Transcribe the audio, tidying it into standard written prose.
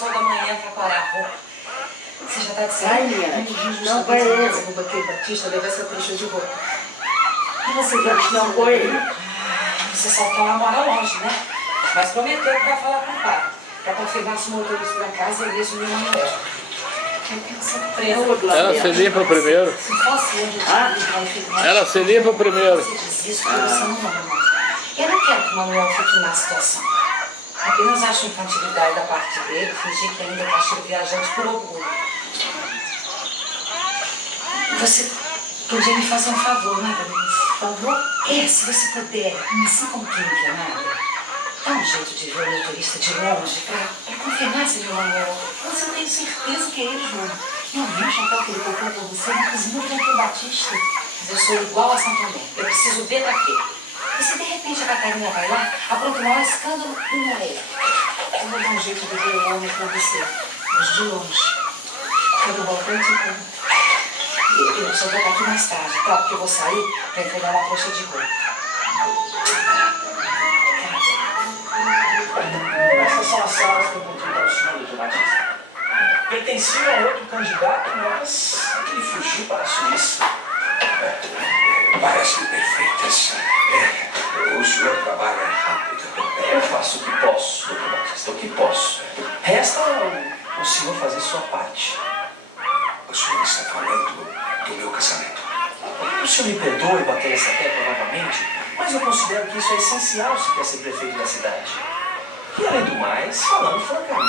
sol da manhã pra parar a roupa. Você já tá de sair? Ai, minha, não vai ele. Eu vou bater o Batista, levar essa trouxa de roupa. E você não foi ele? Você sabe que ela mora longe, né? Mas prometeu que vai falar com o pai. Pra confirmar se o motorista da casa e a igreja do Emanuel. Eu tenho surpresa. Ela se limpa primeiro. Se fosse hoje, eu tinha dito ao Ela se limpa primeiro. Você diz isso porque você não ama. Eu não quero que o Manuel fique na situação. Apenas acho infantilidade da parte dele fingir que ainda está cheio viajante por orgulho. Você podia me fazer um favor, né, Denise? Favor? É, se você puder, assim como quem não quer nada, dá um jeito de ver o motorista de longe pra confirmar se ele Manuel. Mas eu tenho certeza que é ele, João. Eu vi o chapéu que ele comprou pra você na cozinha do Dr. Batista. Mas eu sou igual a São Tomé. Eu preciso ver daqui. E se de repente a Catarina vai lá, apronta o maior escândalo e morrer? Eu vou dar um jeito de ver o homem pra você, mas de longe. Quando voltar, eu te conto. Eu só vou estar aqui mais tarde, tá? Porque eu vou sair pra entregar uma coxa de roupa. Essas são as salas que eu encontrei para o senhor, doutor Batista. Pertencia a outro candidato, mas ele fugiu para a Suíça. Parecem perfeitas. O senhor trabalha rápido. Eu faço o que posso, doutor Batista, o que posso. Resta o senhor fazer sua parte. O senhor está falando do meu casamento. O senhor me perdoe bater essa tecla novamente, mas eu considero que isso é essencial se quer ser prefeito da cidade. E além do mais, falando francamente.